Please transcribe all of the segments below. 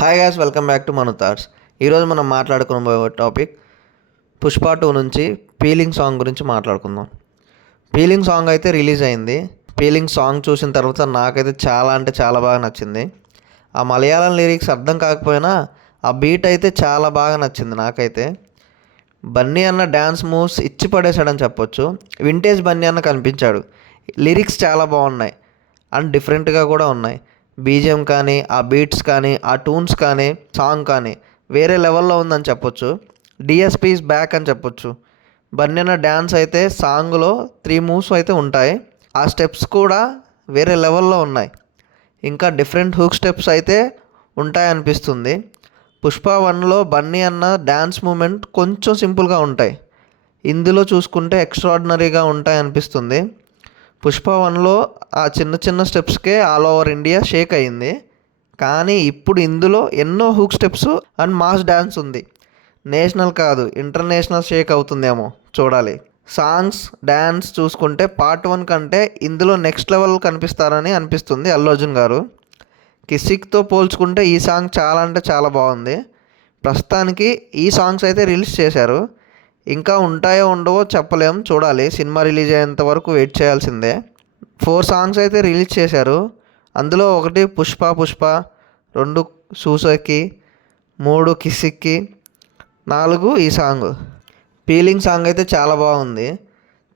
Hi guys, welcome back to Manu thoughts. ఈరోజు మనం మాట్లాడుకున్న టాపిక్ పుష్ప 2 నుంచి ఫీలింగ్ సాంగ్ గురించి మాట్లాడుకుందాం. ఫీలింగ్ సాంగ్ అయితే రిలీజ్ అయింది. ఫీలింగ్ సాంగ్ చూసిన తర్వాత నాకైతే చాలా అంటే చాలా బాగా నచ్చింది. ఆ మలయాళం లిరిక్స్ అర్థం కాకపోయినా ఆ బీట్ అయితే చాలా బాగా నచ్చింది నాకైతే. బన్నీ అన్న డ్యాన్స్ మూవ్స్ ఇచ్చి పడేశాడని చెప్పొచ్చు. వింటేజ్ బన్నీ అన్న కనిపించాడు. లిరిక్స్ చాలా బాగున్నాయి అండ్ డిఫరెంట్గా కూడా ఉన్నాయి. బీజిఎం కానీ, ఆ బీట్స్ కానీ, ఆ ట్యూన్స్ కానీ, సాంగ్ కానీ వేరే లెవెల్లో ఉందని చెప్పొచ్చు. డిఎస్పీ ఈజ్ బ్యాక్ అని చెప్పొచ్చు. బన్నీ అన్న డ్యాన్స్ అయితే సాంగ్లో 3 మూవ్స్ అయితే ఉంటాయి. ఆ స్టెప్స్ కూడా వేరే లెవెల్లో ఉన్నాయి. ఇంకా డిఫరెంట్ హుక్ స్టెప్స్ అయితే ఉంటాయనిపిస్తుంది. పుష్ప 1లో బన్నీ అన్న డ్యాన్స్ మూమెంట్ కొంచెం సింపుల్గా ఉంటాయి. ఇందులో చూసుకుంటే ఎక్స్ట్రాడినరీగా ఉంటాయనిపిస్తుంది. పుష్ప 1లో ఆ చిన్న చిన్న స్టెప్స్కే ఆల్ ఓవర్ ఇండియా షేక్ అయింది. కానీ ఇప్పుడు ఇందులో ఎన్నో hook steps and mass dance ఉంది. నేషనల్ కాదు, ఇంటర్నేషనల్ షేక్ అవుతుందేమో చూడాలి. సాంగ్స్, డ్యాన్స్ చూసుకుంటే పార్ట్ 1 కంటే ఇందులో నెక్స్ట్ లెవెల్ కనిపిస్తారని అనిపిస్తుంది అల్లు అర్జున్ గారు. కిసిక్తో పోల్చుకుంటే ఈ సాంగ్ చాలా అంటే చాలా బాగుంది. ప్రస్తుతానికి ఈ సాంగ్స్ అయితే రిలీజ్ చేశారు. ఇంకా ఉంటాయో ఉండవో చెప్పలేం, చూడాలి. సినిమా రిలీజ్ అయ్యేంత వరకు వెయిట్ చేయాల్సిందే. 4 సాంగ్స్ అయితే రిలీజ్ చేశారు. అందులో 1 పుష్ప, 2 సూసోకి, 3 కిసిక్కి, 4 ఈ సాంగ్. ఫీలింగ్ సాంగ్ అయితే చాలా బాగుంది.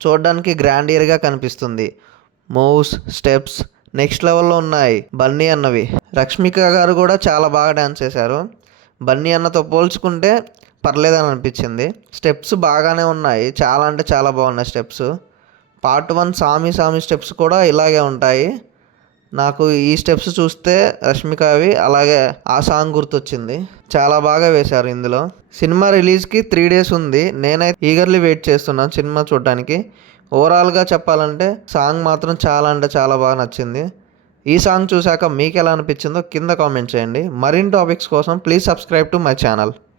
చూడడానికి గ్రాండియర్గా కనిపిస్తుంది. మూవ్స్, స్టెప్స్ నెక్స్ట్ లెవెల్లో ఉన్నాయి బన్నీ అన్నవి. రష్మిక గారు కూడా చాలా బాగా డ్యాన్స్ చేశారు. బన్నీ అన్నతో పోల్చుకుంటే పర్లేదని అనిపించింది. స్టెప్స్ బాగానే ఉన్నాయి, చాలా అంటే చాలా బాగున్నాయి స్టెప్స్. పార్ట్ 1 సామి స్టెప్స్ కూడా ఇలాగే ఉంటాయి. నాకు ఈ స్టెప్స్ చూస్తే రష్మికవి అలాగే ఆ సాంగ్ గుర్తొచ్చింది. చాలా బాగా వేశారు ఇందులో. సినిమా రిలీజ్కి 3 days ఉంది. నేనైతే ఈగర్లీ వెయిట్ చేస్తున్నాను సినిమా చూడడానికి. ఓవరాల్గా చెప్పాలంటే సాంగ్ మాత్రం చాలా అంటే చాలా బాగా నచ్చింది. ఈ సాంగ్ చూశాక మీకు ఎలా అనిపించిందో కింద కామెంట్ చేయండి. మరిన్ని టాపిక్స్ కోసం please subscribe to my channel.